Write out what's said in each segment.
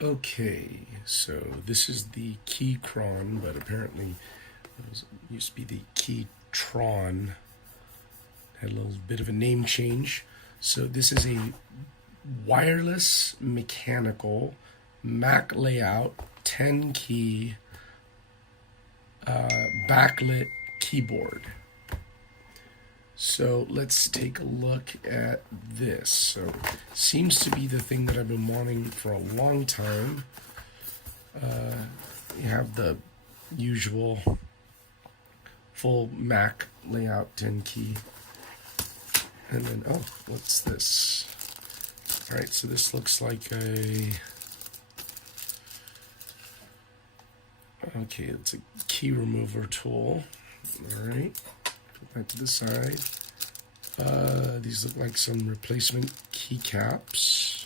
Okay, so this is the Keychron, but apparently used to be the Keytron. Had a little bit of a name change. So this is a wireless mechanical Mac layout 10 key backlit keyboard. So let's take a look at this. So seems to be the thing that I've been wanting for a long time. You have the usual full Mac layout 10 key. And then, oh, what's this? All right, so this looks like okay, it's a key remover tool. All right, put that to the side. These look like some replacement keycaps.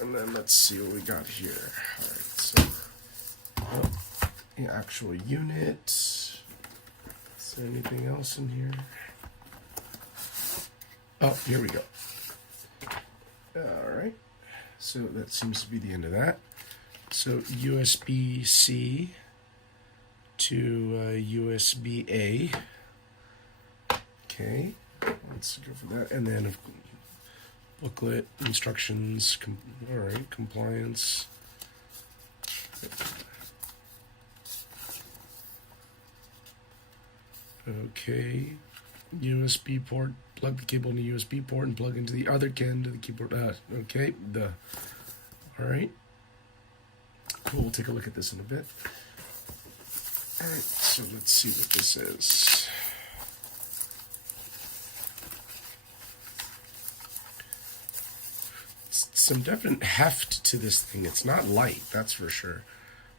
And then let's see what we got here. All right, so the actual unit. Is there anything else in here? Oh, here we go. All right, so that seems to be the end of that. So USB-C to USB-A. Okay, let's go for that. And then booklet, instructions, all right, compliance. Okay, USB port, plug the cable in the USB port and plug into the other end of the keyboard. Okay, all right. Cool, we'll take a look at this in a bit. All right, so let's see what this is. Some definite heft to this thing. It's not light, that's for sure.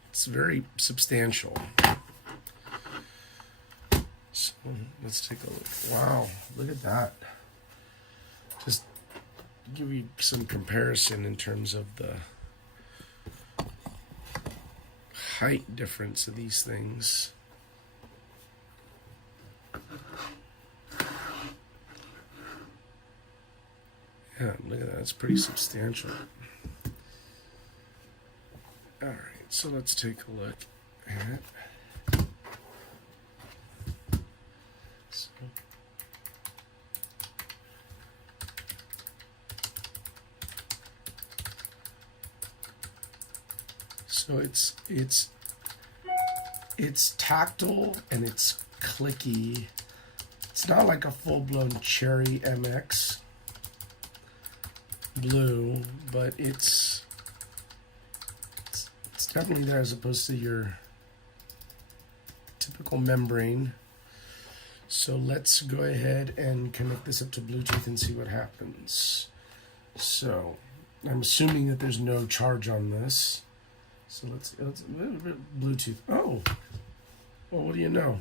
It's very substantial. So let's take a look. Wow, look at that. Just give you some comparison in terms of the height difference of these things. Yeah, look at that. It's pretty substantial. All right, so let's take a look at. So it's tactile and it's clicky. It's not like a full-blown Cherry MX blue, but it's definitely there as opposed to your typical membrane. So let's go ahead and connect this up to Bluetooth and see what happens. So I'm assuming that there's no charge on this. So let's Bluetooth. Oh, well, what do you know?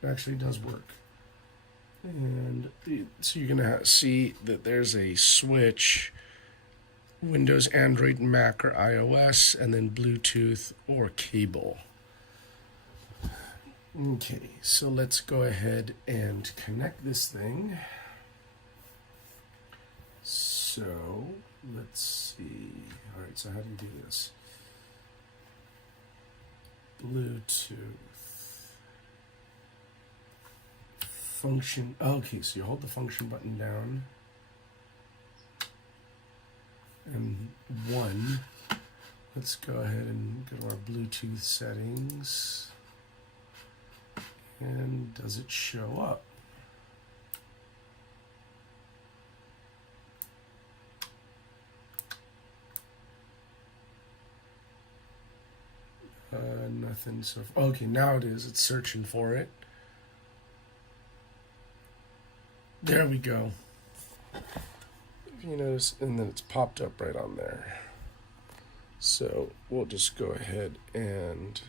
It actually does work. And so you're gonna see that there's a switch, Windows, Android, Mac, or iOS, and then Bluetooth or cable. Okay, so let's go ahead and connect this thing. So let's see. All right, so how do you do this? Bluetooth. Function. Okay, so you hold the function button down. And one. Let's go ahead and go to our Bluetooth settings. And does it show up? Nothing. So okay, now it is. It's searching for it. There we go. If you notice, and then it's popped up right on there. So we'll just go ahead and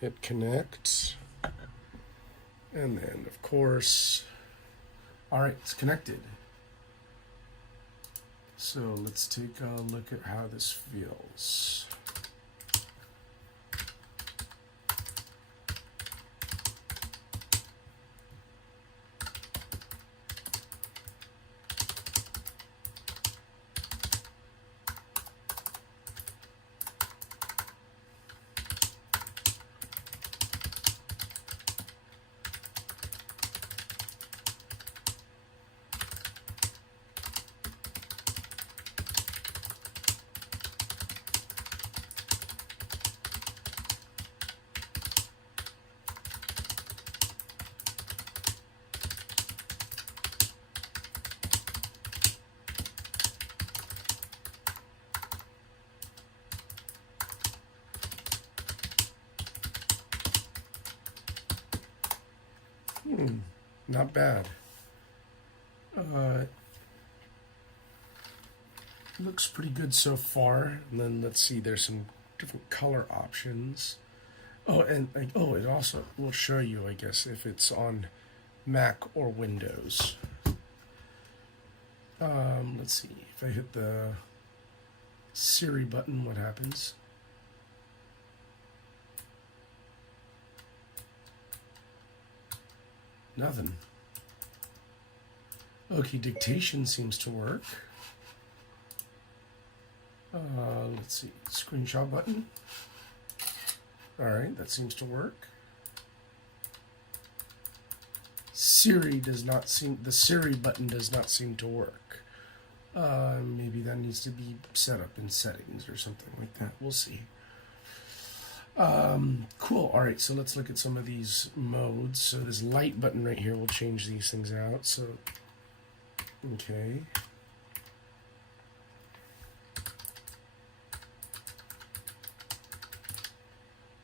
hit connect. And then, of course, all right, it's connected. So let's take a look at how this feels. not bad. Looks pretty good so far. And then let's see, there's some different color options. Oh, and it also will show you, I guess, if it's on Mac or Windows. Let's see, if I hit the Siri button, what happens? Nothing. Okay, dictation seems to work. Let's see, screenshot button. All right, that seems to work. The Siri button does not seem to work. Maybe that needs to be set up in settings or something like that. We'll see. Cool. All right, so let's look at some of these modes. So this light button right here will change these things out. So, okay.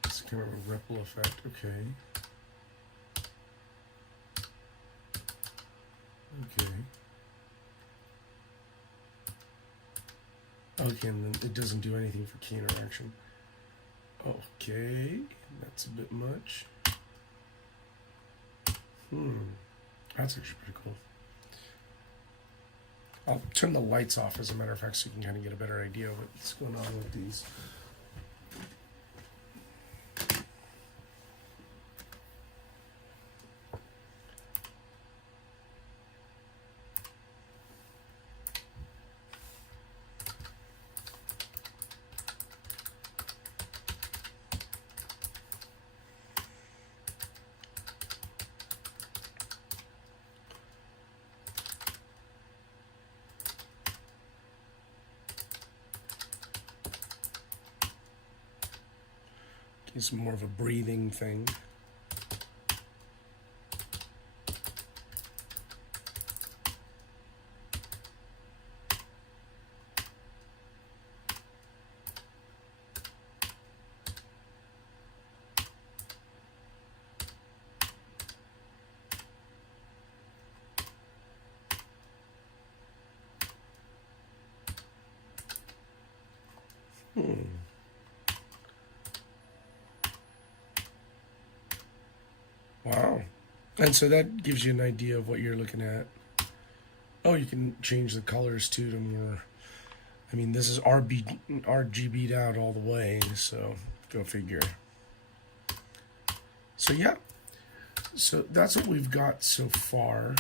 It's kind of a ripple effect. Okay. Okay. Okay, and then it doesn't do anything for key interaction. Okay, that's a bit much. That's actually pretty cool. I'll turn the lights off, as a matter of fact, so you can kind of get a better idea of what's going on with these. It's more of a breathing thing. Wow. And so that gives you an idea of what you're looking at. Oh, you can change the colors too to more. I mean, this is RGB'd out all the way, so go figure. So yeah. So that's what we've got so far.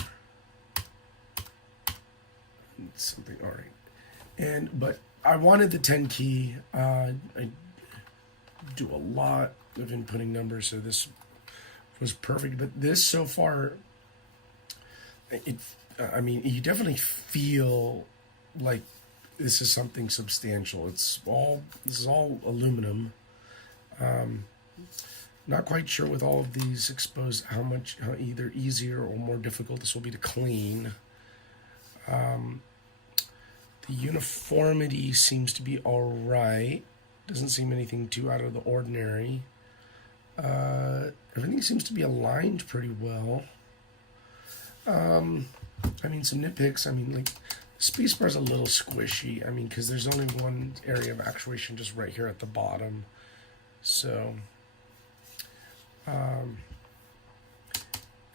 Something, all right. But I wanted the 10 key. I do a lot of inputting numbers, so this was perfect. But this so far, I mean, you definitely feel like this is something substantial. This is all aluminum. Not quite sure with all of these exposed how either easier or more difficult this will be to clean. The uniformity seems to be all right. Doesn't seem anything too out of the ordinary. Everything seems to be aligned pretty well. I mean, some nitpicks. I mean, like, spacebar is a little squishy. I mean, because there's only one area of actuation just right here at the bottom. So,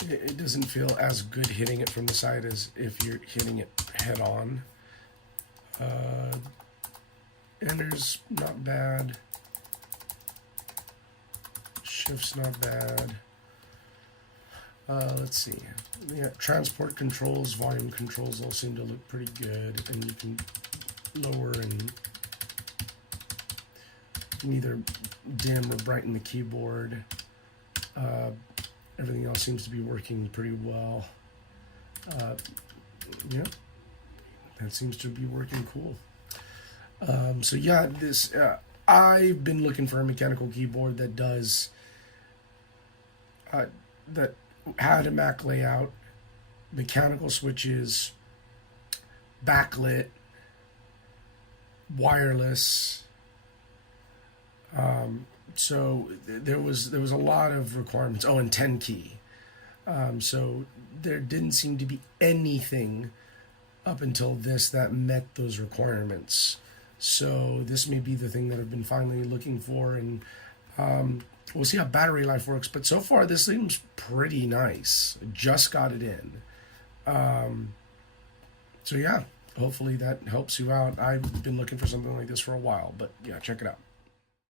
it doesn't feel as good hitting it from the side as if you're hitting it head on. Enter's not bad. Shift's not bad. Let's see. Yeah, transport controls, volume controls all seem to look pretty good, and you can lower and either dim or brighten the keyboard. Everything else seems to be working pretty well. Yeah, that seems to be working cool. So yeah, this I've been looking for a mechanical keyboard that does that had a Mac layout, mechanical switches, backlit, wireless. So there was a lot of requirements. Oh, and 10 key. So there didn't seem to be anything up until this that met those requirements. So this may be the thing that I've been finally looking for, and we'll see how battery life works. But so far, this seems pretty nice. Just got it in. So yeah, hopefully that helps you out. I've been looking for something like this for a while, but yeah, check it out.